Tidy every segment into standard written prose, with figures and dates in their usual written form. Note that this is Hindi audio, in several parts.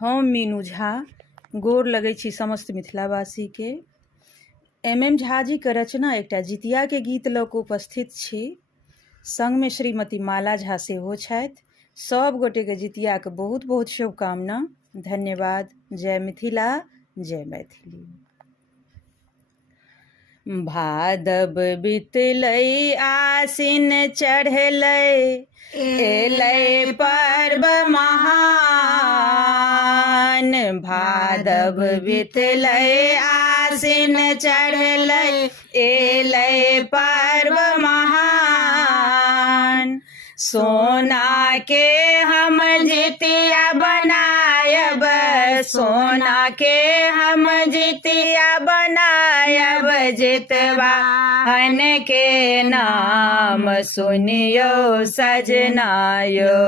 हम मीनू झा गोर लगै छी समस्त मिथिलावासी के। MM झा जी के रचना एकटा जितिया के गीत लऽ कऽ उपस्थित छी। संग में श्रीमती माला झा सेहो छथि। सब गोटे के जितिया के बहुत बहुत शुभकामना। धन्यवाद। जय मिथिला, जय मैथिली। भादव बितलै आसिन चढ़लै, एलै पर्व महान। भादव बितलै आसिन चढ़लै, एलै पर्व महान। सोना के हम जितिया बनायब, सोना के हम जितिया बनायब। जितवाहन के नाम सुनियो सजना यो,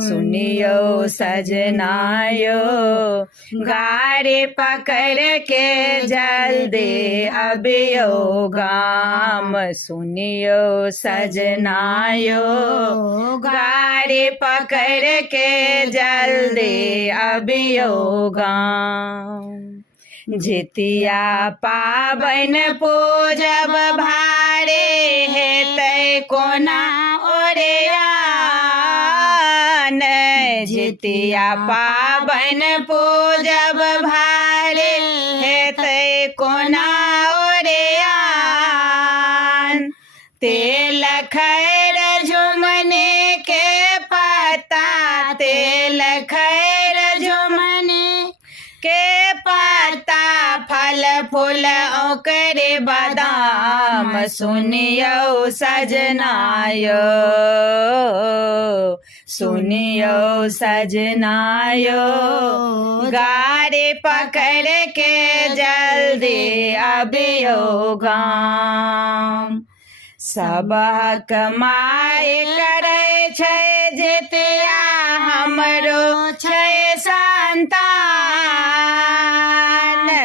सुनियो सजना यो। गाड़ी पकड़ के जल्दी अबियो गाम, सुनियो सजना यो। गाड़ी पकड़ के जल्दी अबियो गाम। जितिया पाबन पूजब भारे, हेतै कोना ओरियान। जितिया पाबन पूजब भारे, हेतै कोना ओरियान। तेल खैर झुमनी के पत्ता, तेल खैर झुमनी के पत्ता। फल फूल ओकरे बादाम, सुनियो सजना यो, सुनियो सजना यो। गाड़ी पकड़ के जल्दी अबियो गाम। सबहक माय करै छै जितिया, हमरो छै संतान।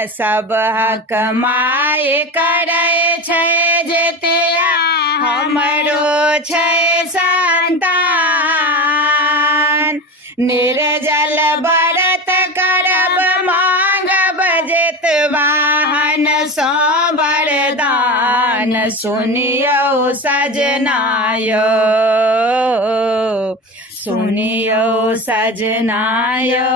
सबहक माय करै छै जितिया, हमरो छै संतान। निर्जल व्रत करब मांगब, जितवाहन सँ वरदान। सुनियो सजना यो, सुनियो सजना यो।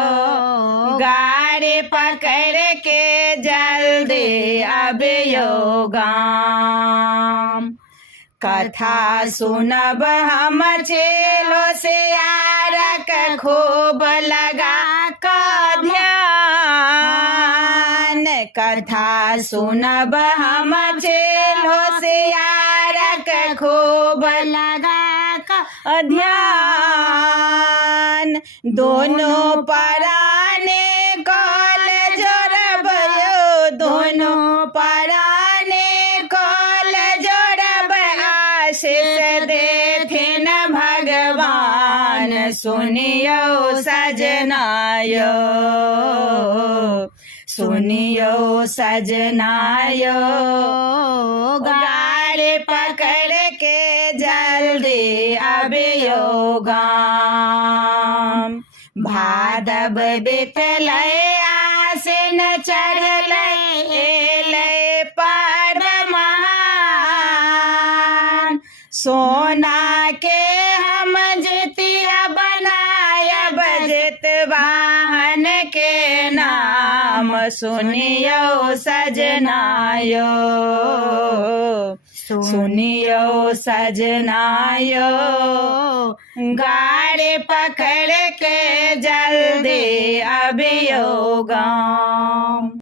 गाड़ी पकड़ के जल्दी अबियो गाम। कथा सुनब हम चेलो सियारक, खूब लगा कऽ ध्यान। कथा सुनब हम चेलो सियारक, खूब लगा कऽ ध्यान। दोनों पराने कल जोड़ब यो, दोनों पराने कल जोड़ब। आशीष देथिन भगवान, सुनियो सजना यो, सुनियो सजना यो। गाड़ी पकड़ के जल्दी अबियो गाम। भादव बितलै आसिन चढ़लै, एलै पर्व महान। सोना के हम जितिया बनायब, जितवाहन के नाम सुनियो सजना यो, सुनियो सजना यो। गाड़ी पकड़ के जल्दी अबियो गाम।